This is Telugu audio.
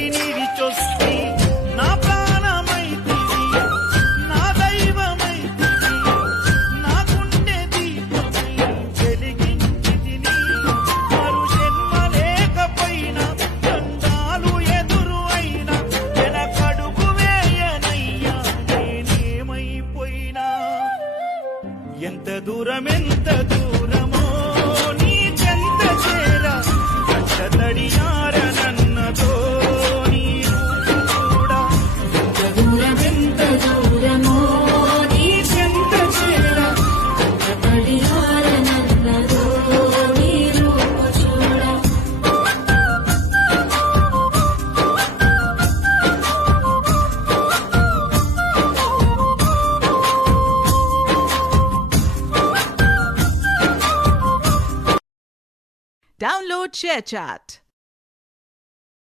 అందరి నిడిచొస్తి నా ప్రాణమైతివి నా దైవమైతివి నా గుండె దీపమై వెలిగించితిని మరు జన్మ లేకపోయినా దండాలు ఎదురు అయినా వెనకడుగు వేయనయ్యా నేనేమైపోయినా ఎంత దూరమో నీ చెంత చేరా తడియారనన్నదో నీ రూపు చూడా ఎంత దూరమో నీ చెంత చేరా తడియారనన్నదో నీ రూపు చూడా Download ShareChat.